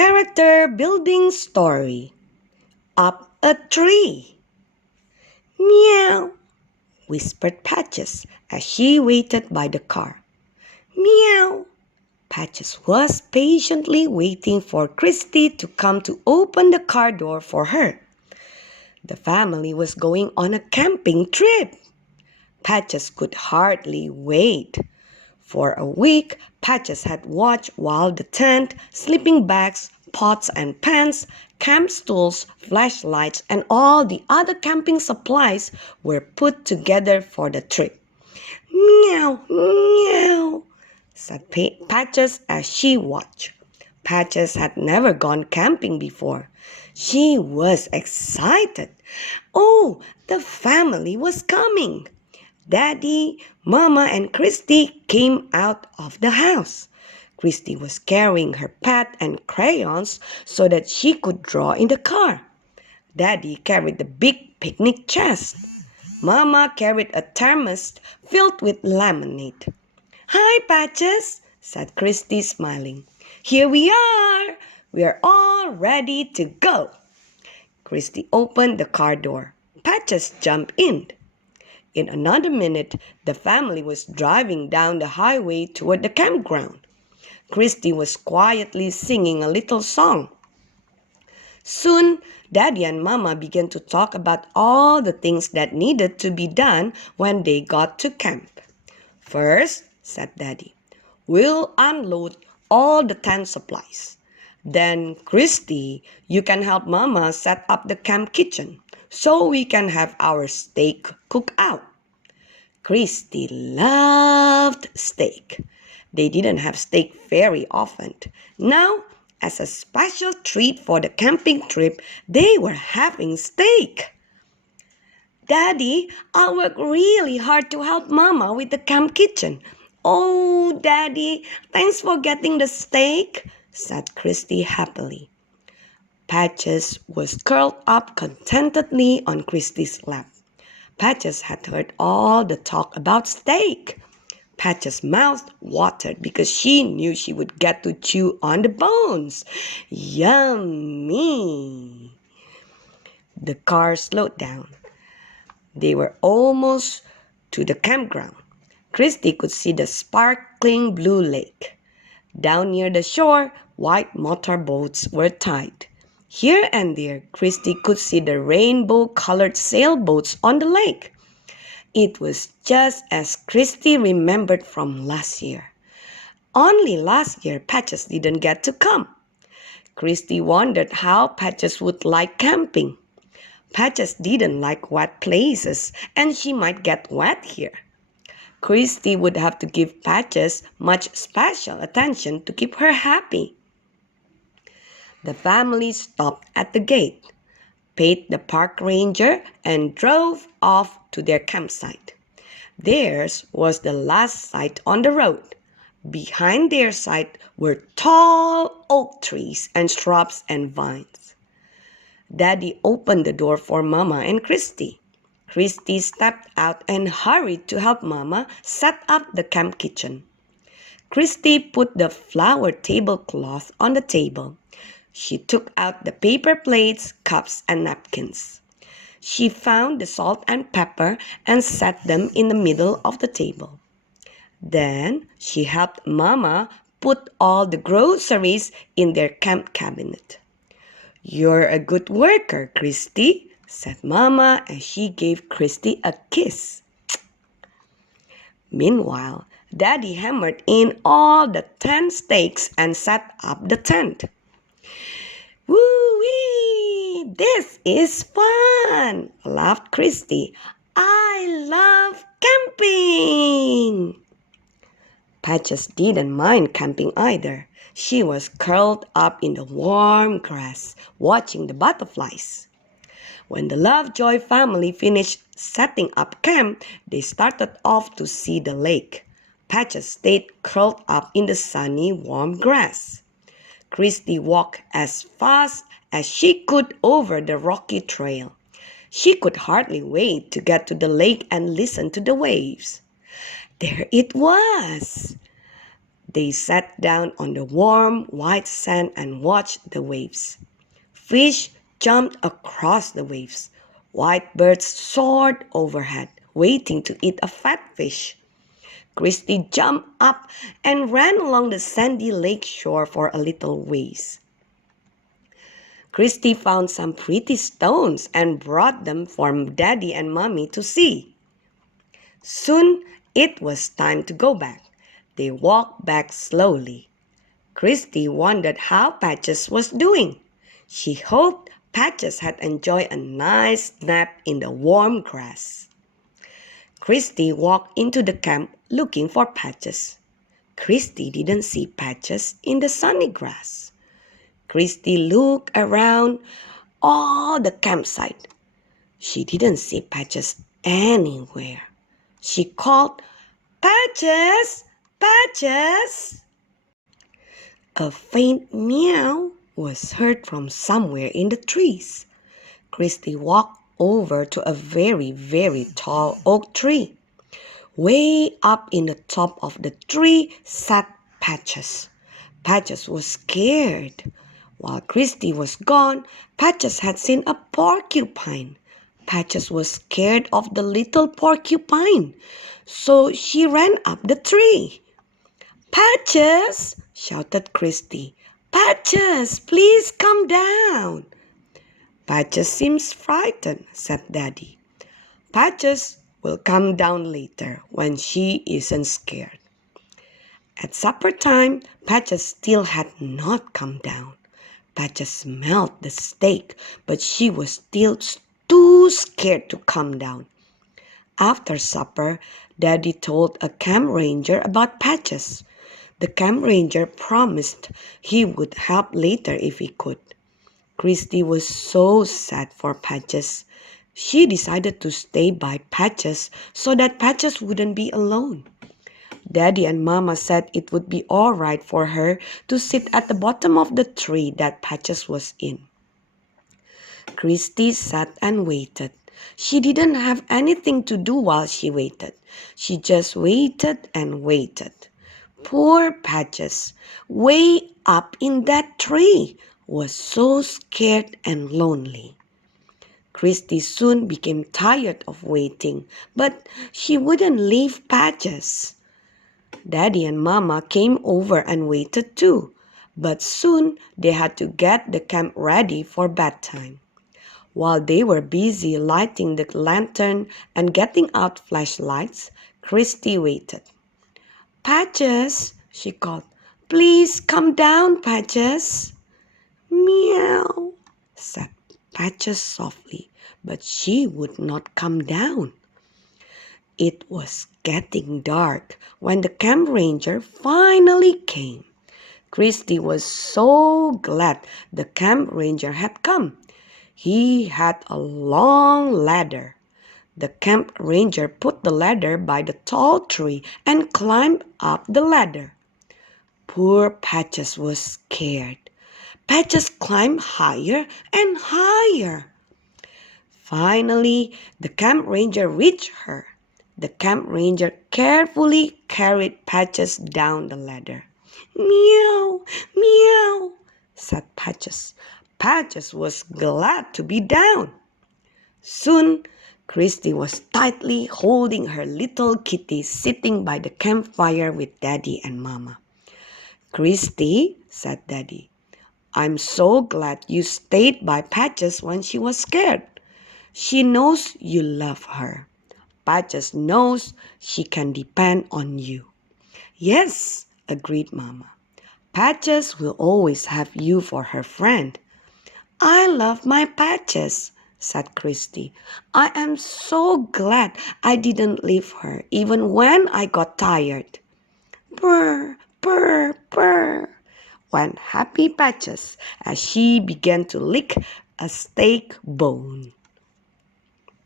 Character building story. Up a tree. Meow, whispered Patches as she waited by the car. Meow. Patches was patiently waiting for Christy to come to open the car door for her. The family was going on a camping trip. Patches could hardly wait. For a week, Patches had watched while the tent, sleeping bags, pots and pans, camp stools, flashlights, and all the other camping supplies were put together for the trip. Meow, meow, said Patches as she watched. Patches had never gone camping before. She was excited. Oh, the family was coming. Daddy, Mama, and Christy came out of the house. Christy was carrying her pad and crayons so that she could draw in the car. Daddy carried the big picnic chest. Mama carried a thermos filled with lemonade. Hi, Patches, said Christy, smiling. Here we are. We are all ready to go. Christy opened the car door. Patches jumped in. In another minute, the family was driving down the highway toward the campground. Christy was quietly singing a little song. Soon, Daddy and Mama began to talk about all the things that needed to be done when they got to camp. First, said Daddy, we'll unload all the tent supplies. Then, Christy, you can help Mama set up the camp kitchen so we can have our steak cooked out. Christy loved steak. They didn't have steak very often. Now, as a special treat for the camping trip, they were having steak. Daddy, I'll work really hard to help Mama with the camp kitchen. Oh, Daddy, thanks for getting the steak, said Christy happily. Patches was curled up contentedly on Christy's lap. Patches had heard all the talk about steak. Patches' mouth watered because she knew she would get to chew on the bones. Yummy! The car slowed down. They were almost to the campground. Christy could see the sparkling blue lake. Down near the shore, white motorboats were tied. Here and there, Christy could see the rainbow-colored sailboats on the lake. It was just as Christy remembered from last year. Only last year, Patches didn't get to come. Christy wondered how Patches would like camping. Patches didn't like wet places, and she might get wet here. Christy would have to give Patches much special attention to keep her happy. The family stopped at the gate, paid the park ranger, and drove off to their campsite. Theirs was the last site on the road. Behind their site were tall oak trees and shrubs and vines. Daddy opened the door for Mama and Christy. Christy stepped out and hurried to help Mama set up the camp kitchen. Christy put the flower tablecloth on the table. She took out the paper plates, cups, and napkins. She found the salt and pepper and set them in the middle of the table. Then she helped Mama put all the groceries in their camp cabinet. You're a good worker, Christy, said Mama as she gave Christy a kiss. Meanwhile, Daddy hammered in all the 10 stakes and set up the tent. Woo-wee! This is fun! Laughed Christy. I love camping! Patches didn't mind camping either. She was curled up in the warm grass, watching the butterflies. When the Lovejoy family finished setting up camp, they started off to see the lake. Patches stayed curled up in the sunny, warm grass. Christy walked as fast as she could over the rocky trail. She could hardly wait to get to the lake and listen to the waves. There it was! They sat down on the warm, white sand and watched the waves. Fish jumped across the waves. White birds soared overhead, waiting to eat a fat fish. Christy jumped up and ran along the sandy lake shore for a little ways. Christy found some pretty stones and brought them for Daddy and Mommy to see. Soon it was time to go back. They walked back slowly. Christy wondered how Patches was doing. She hoped Patches had enjoyed a nice nap in the warm grass. Christy walked into the camp looking for Patches. Christy didn't see Patches in the sunny grass. Christy looked around all the campsite. She didn't see Patches anywhere. She called, "Patches! Patches!" A faint meow was heard from somewhere in the trees. Christy walked over to a very, very tall oak tree. Way up in the top of the tree sat Patches. Patches was scared. While Christy was gone, Patches had seen a porcupine. Patches was scared of the little porcupine, so she ran up the tree. "Patches!" shouted Christy. "Patches, please come down." "Patches seems frightened," said Daddy. "Patches will come down later when she isn't scared." At supper time, Patches still had not come down. Patches smelled the steak, but she was still too scared to come down. After supper, Daddy told a camp ranger about Patches. The camp ranger promised he would help later if he could. Christy was so sad for Patches. She decided to stay by Patches so that Patches wouldn't be alone. Daddy and Mama said it would be all right for her to sit at the bottom of the tree that Patches was in. Christy sat and waited. She didn't have anything to do while she waited. She just waited and waited. Poor Patches, way up in that tree, was so scared and lonely. Christy soon became tired of waiting, but she wouldn't leave Patches. Daddy and Mama came over and waited too, but soon they had to get the camp ready for bedtime. While they were busy lighting the lantern and getting out flashlights, Christy waited. "Patches," she called. "Please come down, Patches." "Meow," said Patches softly, but she would not come down. It was getting dark when the camp ranger finally came. Christy was so glad the camp ranger had come. He had a long ladder. The camp ranger put the ladder by the tall tree and climbed up the ladder. Poor Patches was scared. Patches climbed higher and higher. Finally, the camp ranger reached her. The camp ranger carefully carried Patches down the ladder. "Meow, meow," said Patches. Patches was glad to be down. Soon, Christy was tightly holding her little kitty sitting by the campfire with Daddy and Mama. "Christy," said Daddy, "I'm so glad you stayed by Patches when she was scared. She knows you love her. Patches knows she can depend on you." "Yes," agreed Mama. "Patches will always have you for her friend." "I love my Patches," said Christy. "I am so glad I didn't leave her even when I got tired." "Purr, purr, purr," went happy Patches as she began to lick a steak bone.